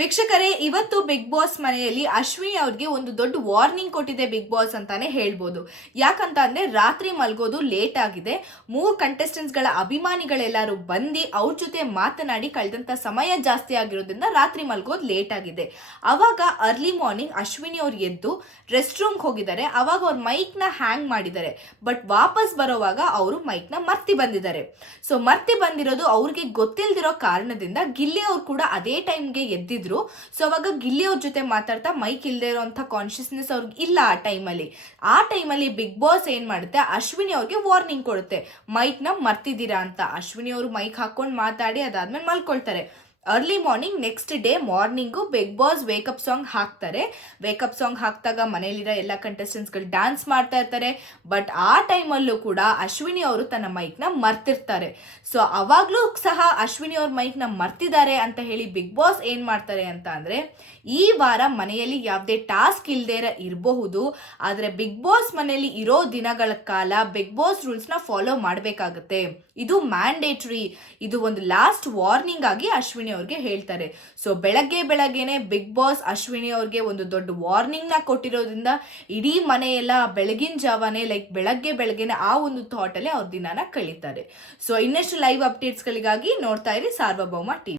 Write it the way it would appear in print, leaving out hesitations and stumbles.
ವೀಕ್ಷಕರೇ, ಇವತ್ತು big boss ಮನೆಯಲ್ಲಿ ಅಶ್ವಿನಿ ಅವ್ರಿಗೆ ಒಂದು ದೊಡ್ಡ ವಾರ್ನಿಂಗ್ ಕೊಟ್ಟಿದೆ ಬಿಗ್ ಬಾಸ್ ಅಂತಾನೆ ಹೇಳ್ಬೋದು. ಯಾಕಂತ ಅಂದ್ರೆ ರಾತ್ರಿ ಮಲ್ಗೋದು ಲೇಟ್ ಆಗಿದೆ. 3 ಕಂಟೆಸ್ಟೆಂಟ್ಸ್ ಗಳ ಅಭಿಮಾನಿಗಳೆಲ್ಲರೂ ಬಂದು ಅವ್ರ ಜೊತೆ ಮಾತನಾಡಿ ಕಳೆದಂತ ಸಮಯ ಜಾಸ್ತಿ ಆಗಿರೋದ್ರಿಂದ ರಾತ್ರಿ ಮಲ್ಗೋದು ಲೇಟ್ ಆಗಿದೆ. ಅವಾಗ ಅರ್ಲಿ ಮಾರ್ನಿಂಗ್ ಅಶ್ವಿನಿ ಅವ್ರು ಎದ್ದು ರೆಸ್ಟ್ ರೂಮ್ಗೆ ಹೋಗಿದ್ದಾರೆ. ಅವಾಗ ಅವ್ರ ಮೈಕ್ ನ ಹ್ಯಾಂಗ್ ಮಾಡಿದ್ದಾರೆ. ಬಟ್ ವಾಪಸ್ ಬರೋವಾಗ ಅವರು ಮೈಕ್ ನ ಮರ್ತಿ ಬಂದಿದ್ದಾರೆ. ಸೊ ಮರ್ತಿ ಬಂದಿರೋದು ಅವ್ರಿಗೆ ಗೊತ್ತಿಲ್ದಿರೋ ಕಾರಣದಿಂದ ಗಿಲ್ಲಿ ಅವ್ರು ಕೂಡ ಅದೇ ಟೈಮ್ಗೆ ಎದ್ದಿದ್ರು. ಸೊ ಅವಾಗ ಗಿಲ್ಲಿ ಅವ್ರ ಜೊತೆ ಮಾತಾಡ್ತಾ ಮೈಕ್ ಇಲ್ಲದೆ ಇರೋಂಥ ಕಾನ್ಶಿಯಸ್ನೆಸ್ ಅವ್ರಿಗೆ ಇಲ್ಲ ಆ ಟೈಮಲ್ಲಿ ಬಿಗ್ ಬಾಸ್ ಏನ್ ಮಾಡುತ್ತೆ, ಅಶ್ವಿನಿ ಅವ್ರಿಗೆ ವಾರ್ನಿಂಗ್ ಕೊಡುತ್ತೆ, ಮೈಕ್ ನ ಮರ್ತಿದ್ದೀರಾ ಅಂತ. ಅಶ್ವಿನಿ ಅವರು ಮೈಕ್ ಹಾಕೊಂಡು ಮಾತಾಡಿ ಅದಾದ್ಮೇಲೆ ಮಲ್ಕೊಳ್ತಾರೆ. Early morning next day morning Bigg Boss wake up song ಹಾಕ್ತಾರೆ. ವೇಕಪ್ ಸಾಂಗ್ ಹಾಕಿದಾಗ ಮನೇಲಿರೋ ಎಲ್ಲ ಕಂಟೆಸ್ಟೆಂಟ್ಸ್ಗಳು ಡ್ಯಾನ್ಸ್ ಮಾಡ್ತಾ ಇರ್ತಾರೆ. ಬಟ್ ಆ ಟೈಮಲ್ಲೂ ಕೂಡ ಅಶ್ವಿನಿ ಅವರು ತನ್ನ ಮೈಕ್ನ ಮರ್ತಿರ್ತಾರೆ. ಸೊ ಅವಾಗಲೂ ಸಹ ಅಶ್ವಿನಿ ಅವ್ರ ಮೈಕ್ನ ಮರ್ತಿದ್ದಾರೆ ಅಂತ ಹೇಳಿ ಬಿಗ್ ಬಾಸ್ ಏನು ಮಾಡ್ತಾರೆ ಅಂತ ಅಂದರೆ, ಈ ವಾರ ಮನೆಯಲ್ಲಿ ಯಾವುದೇ ಟಾಸ್ಕ್ ಇಲ್ಲದೆ ಇರಬಹುದು, ಆದರೆ ಬಿಗ್ ಬಾಸ್ ಮನೆಯಲ್ಲಿ ಇರೋ ದಿನಗಳ ಕಾಲ ಬಿಗ್ ಬಾಸ್ ರೂಲ್ಸ್ನ ಫಾಲೋ ಮಾಡಬೇಕಾಗುತ್ತೆ. ಇದು ಮ್ಯಾಂಡೇಟ್ರಿ. ಇದು ಒಂದು ಲಾಸ್ಟ್ ವಾರ್ನಿಂಗ್ ಆಗಿ ಅಶ್ವಿನಿ ಅವ್ರಿಗೆ ಹೇಳ್ತಾರೆ. ಸೊ ಬೆಳಗ್ಗೆನೆ ಬಿಗ್ ಬಾಸ್ ಅಶ್ವಿನಿ ಅವ್ರಿಗೆ ಒಂದು ದೊಡ್ಡ ವಾರ್ನಿಂಗ್ ನ ಕೊಟ್ಟಿರೋದ್ರಿಂದ ಇಡೀ ಮನೆಯೆಲ್ಲ ಬೆಳಗಿನ ಜಾವನೆ ಬೆಳಗ್ಗೆನೆ ಆ ಒಂದು ಥಾಟ್ ಅಲ್ಲಿ ಅವ್ರ ದಿನಾನ ಕಳೀತಾರೆ. ಸೊ ಇನ್ನಷ್ಟು ಲೈವ್ ಅಪ್ಡೇಟ್ಸ್ ಗಳಿಗಾಗಿ ನೋಡ್ತಾ ಇರಿ ಸಾರ್ವಭೌಮ ಟಿವಿ.